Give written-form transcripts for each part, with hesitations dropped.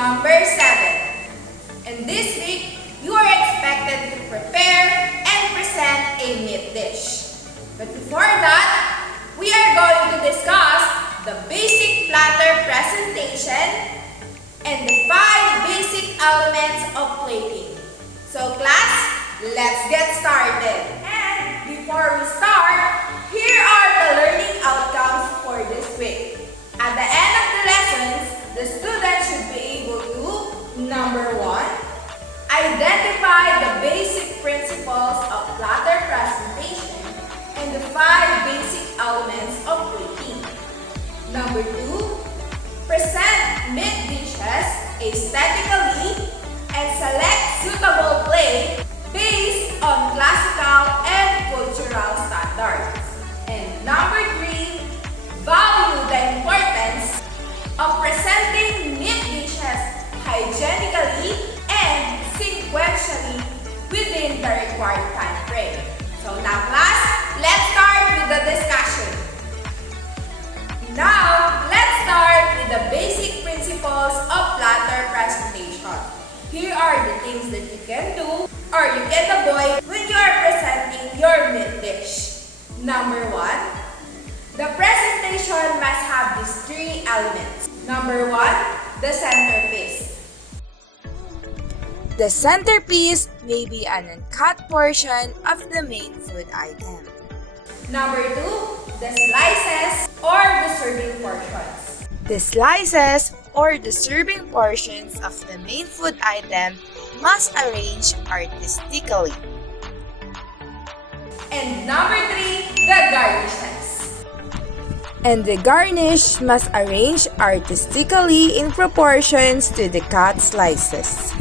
Number 7. And this week, you are expected to prepare and present a meat dish. But before that, we are going to discuss the basic platter presentation and the 5 basic elements of plating. So class, let's get started. And before we start, here are the learning outcomes for this week. At the end of the lessons, the students should be able to, number 1, identify the basic principles of platter presentation and the 5 basic elements of plating. Number 2, present meat dishes aesthetically and select suitable plate based on classical and cultural standards. And number 3, value the importance of presenting meat dishes hygienically and sequentially within the required time frame. So now class, let's start with the discussion. Now, let's start with the basic principles of platter presentation. Here are the things that you can do or you can avoid when you are presenting your meat dish. Number 1, the presentation must have these 3 elements. Number 1, the centerpiece. The centerpiece may be an uncut portion of the main food item. Number 2, the slices or the serving portions. The slices or the serving portions of the main food item must arrange artistically. And number 3, the garnishes. And the garnish must arrange artistically in proportions to the cut slices.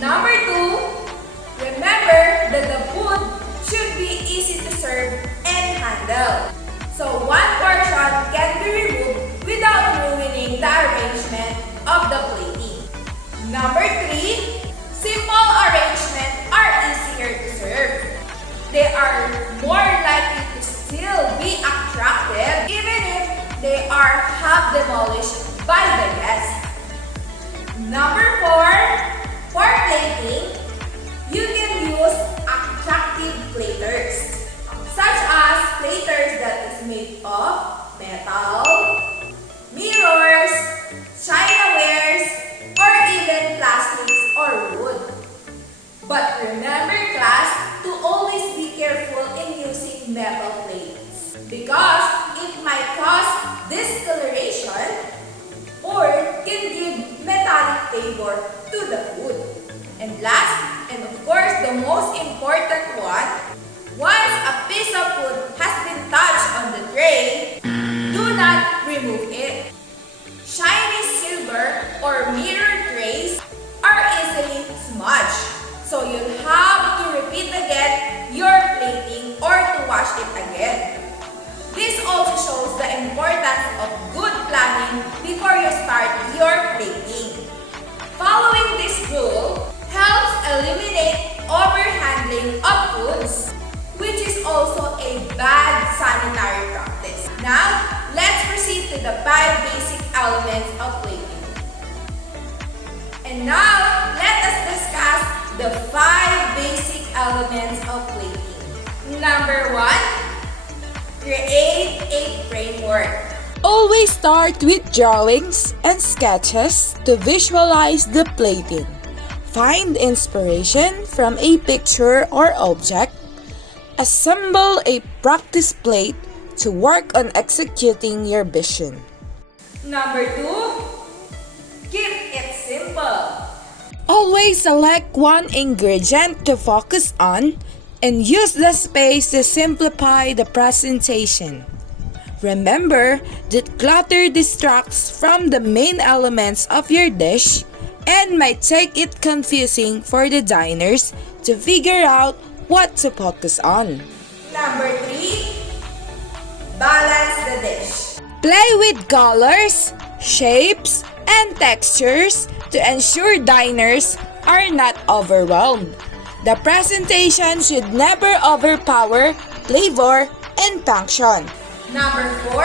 Number 2, remember that the food should be easy to serve and handle. So one portion can be removed without ruining the arrangement of the plating. Number 3, simple arrangement are easier to serve. They are more likely to still be attractive even if they are half demolished by the guest. Number 4, for plating, you can use attractive platers, such as platers that is made of metal, mirrors, chinawares, or even plastics or wood. But remember class, to always be careful in using metal plates because it might cause discoloration or can give metallic flavor to the food. And last, and of course the most important one, once a piece of food has been touched on the tray, do not remove it. Shiny silver or mirror trays are easily smudged, so you'll have to repeat again your plating or to wash it again. This also shows the importance of good planning before you start your plating. Following this rule helps eliminate overhandling of foods, which is also a bad sanitary practice. Now, let's proceed to the 5 basic elements of plating. And now, let us discuss the 5 basic elements of plating. Number 1, create a framework. Always start with drawings and sketches to visualize the plating. Find inspiration from a picture or object. Assemble a practice plate to work on executing your vision. Number 2, keep it simple. Always select one ingredient to focus on and use the space to simplify the presentation. Remember that clutter distracts from the main elements of your dish and might make it confusing for the diners to figure out what to focus on. Number 3, balance the dish. Play with colors, shapes, and textures to ensure diners are not overwhelmed. The presentation should never overpower flavor and function. Number 4,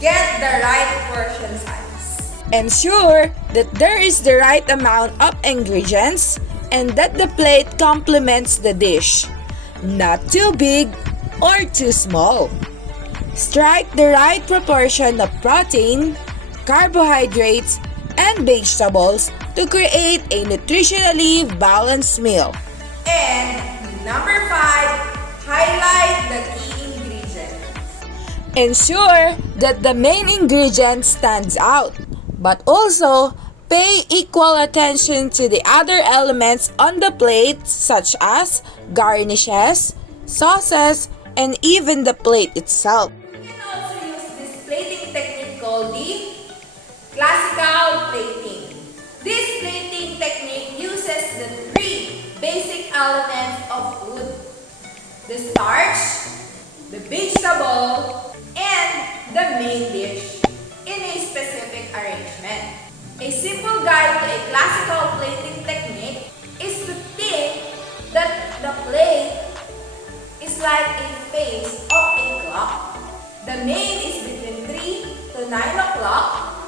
get the right portion size. Ensure that there is the right amount of ingredients and that the plate complements the dish, not too big or too small. Strike the right proportion of protein, carbohydrates, and vegetables to create a nutritionally balanced meal. And number 5, highlight the key ingredients. Ensure that the main ingredient stands out, but also pay equal attention to the other elements on the plate such as garnishes, sauces, and even the plate itself. You can also use this plating technique called the classical plating. This plating technique uses the 3 basic elements of food: the starch, the vegetable, and the main dish in a specific arrangement. A simple guide to a classical plating technique is to think that the plate is like a face of a clock. The main is between 3 to 9 o'clock,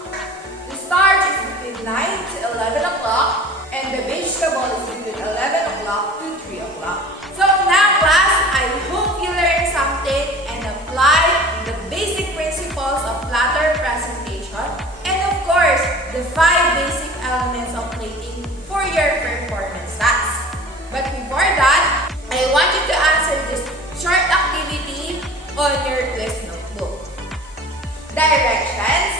the starch is between 9 to 11 o'clock, and the vegetable is between 11 o'clock to 3 o'clock. So now class, I hope you learned something and applied the basic principles of platter presentation and of course, the 5 basic elements of plating for your performance task. But before that, I want you to answer this short activity on your quiz notebook. Directions: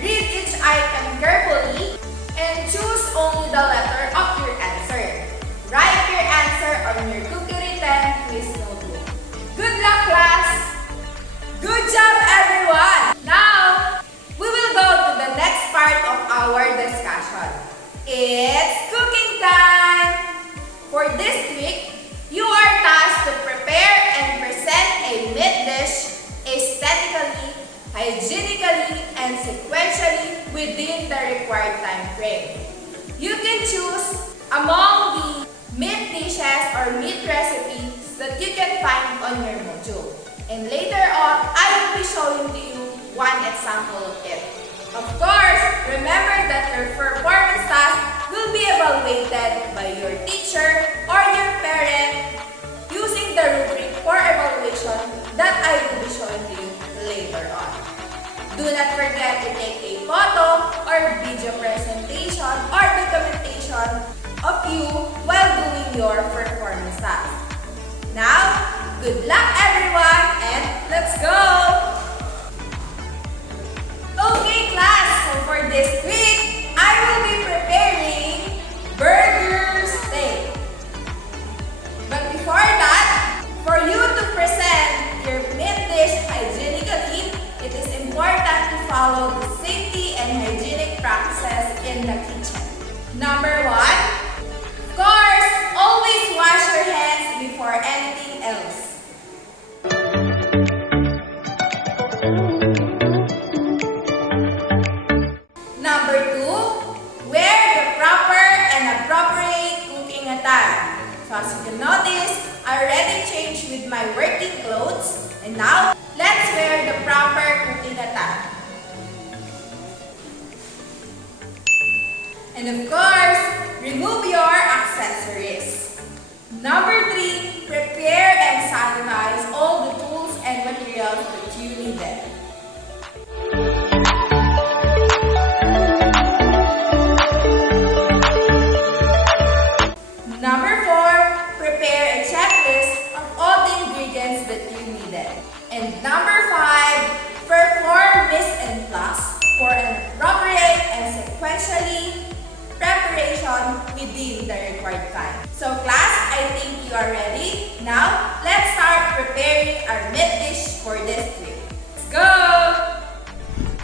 read each item carefully and choose only the letter of your answer. Write your answer on your COOKERY 10 quiz notebook. Good luck, class! Good job, everyone! Now, we will go to the next part of our discussion. It's cooking time! For this week, you are tasked to prepare and present a meat dish aesthetically, hygienically, and sequentially within the required time frame. You can choose among the meat dishes or meat recipes that you can find on your module. And later on, I will be showing to you one example of it. Of course, remember that your performance task will be evaluated by your teacher or your parent using the rubric for evaluation that I will be showing to you later on. Do not forget to take a photo or video presentation or documentation of you while doing your performance task. Now, good luck everyone and let's go! Okay class, so for this week, I will be preparing burger steak. But before that, for you to present your meat dish hygienically, it is important to follow the safety and hygienic practices in the kitchen. Number 1, of course, always wash your hands before anything else. Number 2, wear the proper and appropriate cooking attire. So as you can notice, I already changed with my working clothes and now let's wear the proper cooking attire. And of course, remove your accessories. Number 3, prepare and sanitize all the tools and materials that you needed. Number 4, prepare a checklist of all the ingredients that you needed. And number 5, perform mise en place for an appropriate and sequentially preparation within the required time. So class, I think you are ready. Now, let's start preparing our meat dish for this week. Let's go!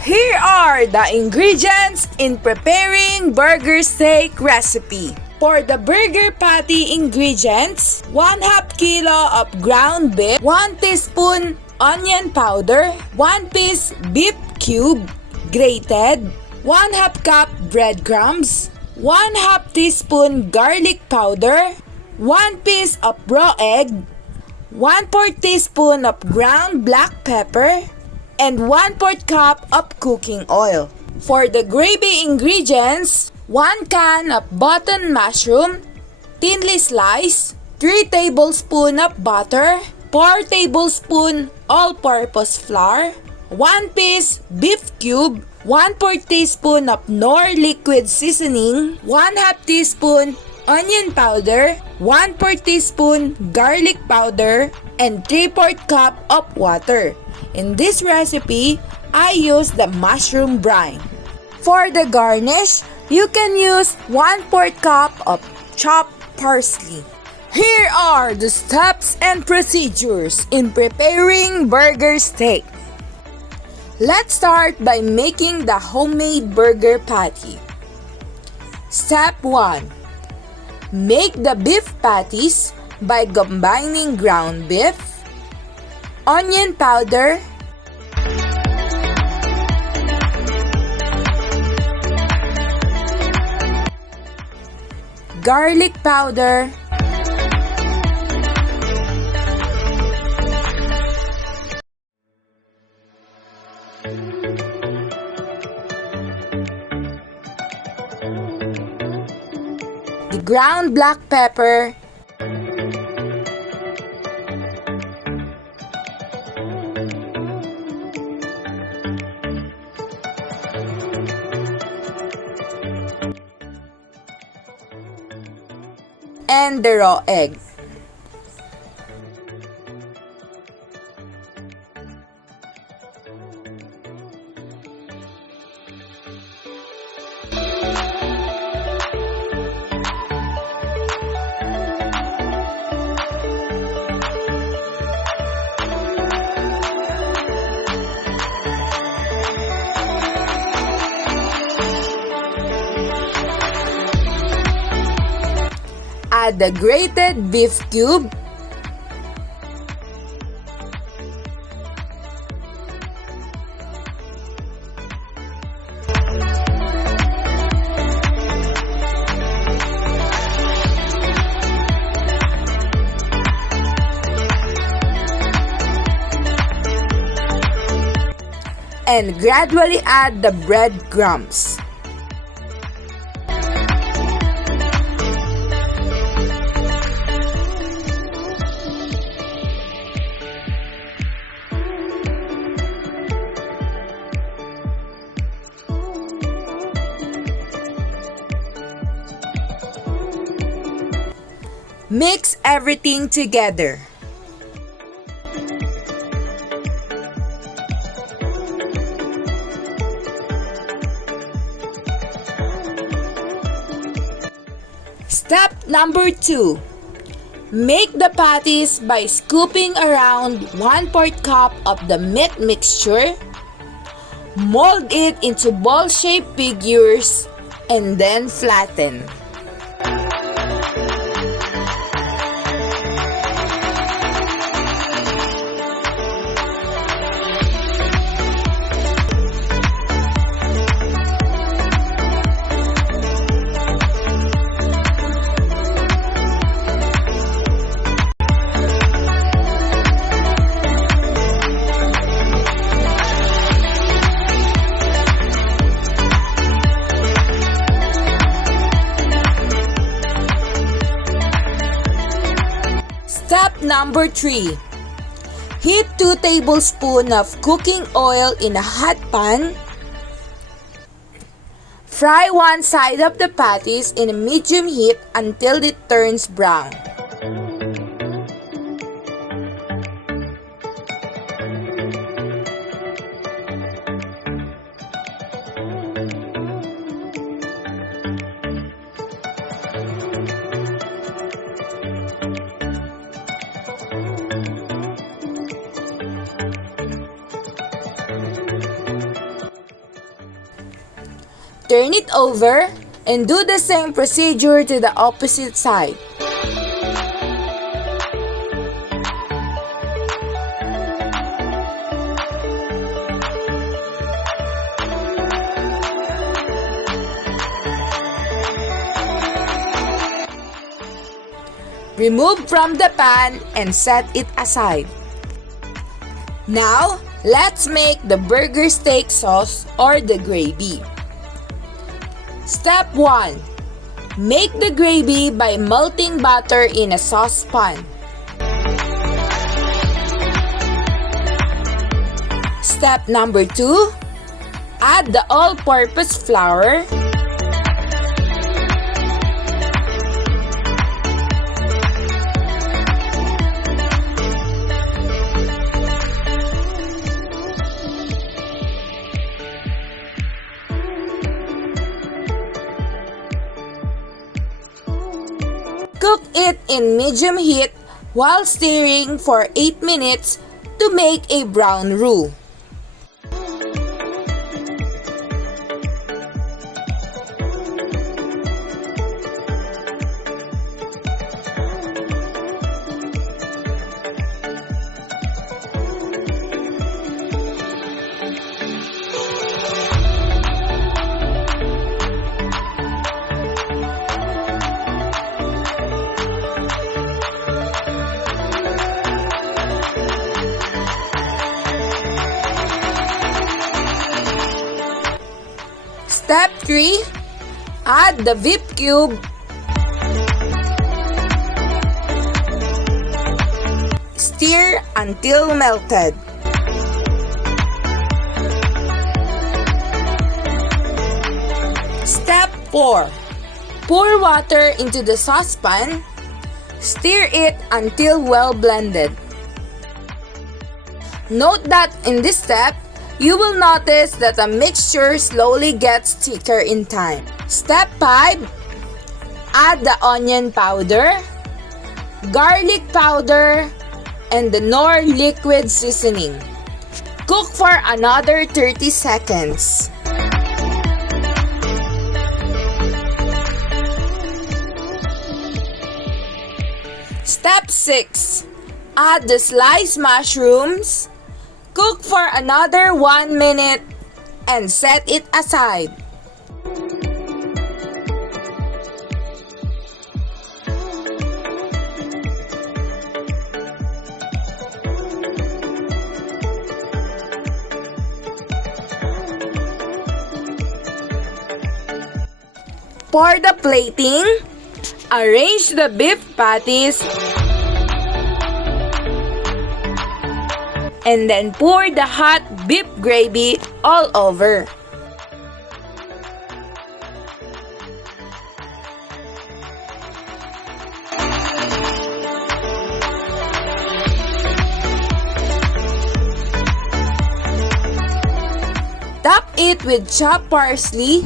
Here are the ingredients in preparing burger steak recipe. For the burger patty ingredients, 1/2 kilo of ground beef, 1 teaspoon onion powder, 1 piece beef cube, grated, 1/2 cup breadcrumbs, 1/2 teaspoon garlic powder, 1 piece of raw egg, 1/4 teaspoon of ground black pepper, and 1/4 cup of cooking oil. For the gravy ingredients, 1 can of button mushroom, thinly sliced, 3 tablespoons of butter, 4 tablespoons all-purpose flour, 1 piece beef cube, 1/4 teaspoon of Knorr liquid seasoning, 1/2 teaspoon onion powder, 1/4 teaspoon garlic powder, and 3/4 cup of water. In this recipe, I use the mushroom brine. For the garnish, you can use 1/4 cup of chopped parsley. Here are the steps and procedures in preparing burger steak. Let's start by making the homemade burger patty. Step 1. Make the beef patties by combining ground beef, onion powder, garlic powder, the ground black pepper, and the raw egg. Add the grated beef cube, and gradually add the breadcrumbs. Mix everything together. Step number 2. Make the patties by scooping around 1/4 cup of the meat mixture. Mold it into ball-shaped figures and then flatten. Step number 3. Heat 2 tablespoons of cooking oil in a hot pan. Fry one side of the patties in a medium heat until it turns brown. Turn it over and do the same procedure to the opposite side. Remove from the pan and set it aside. Now, Let's make the burger steak sauce or the gravy. Step 1. Make the gravy by melting butter in a saucepan. Step number 2. Add the all-purpose flour, cook it in medium heat while stirring for 8 minutes to make a brown roux. Step 3. Add the whipped cube. Stir until melted. Step 4. Pour water into the saucepan. Stir it until well blended. Note that in this step, you will notice that the mixture slowly gets thicker in time. Step 5. Add the onion powder, garlic powder, and the Knorr liquid seasoning. Cook for another 30 seconds. Step 6. Add the sliced mushrooms. Cook for another 1 minute and set it aside. For the plating, arrange the beef patties and then pour the hot beef gravy all over. Top it with chopped parsley,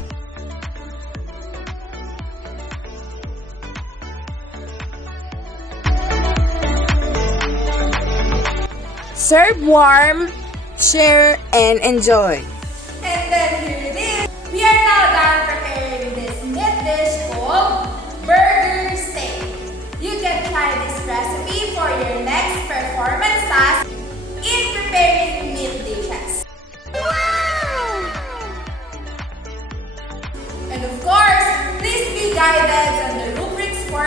serve warm, share, and enjoy. And then here it is. We are now done preparing this meat dish called burger steak. You can try this recipe for your next performance task in preparing meat dishes. Wow! And of course, please be guided on the rubrics for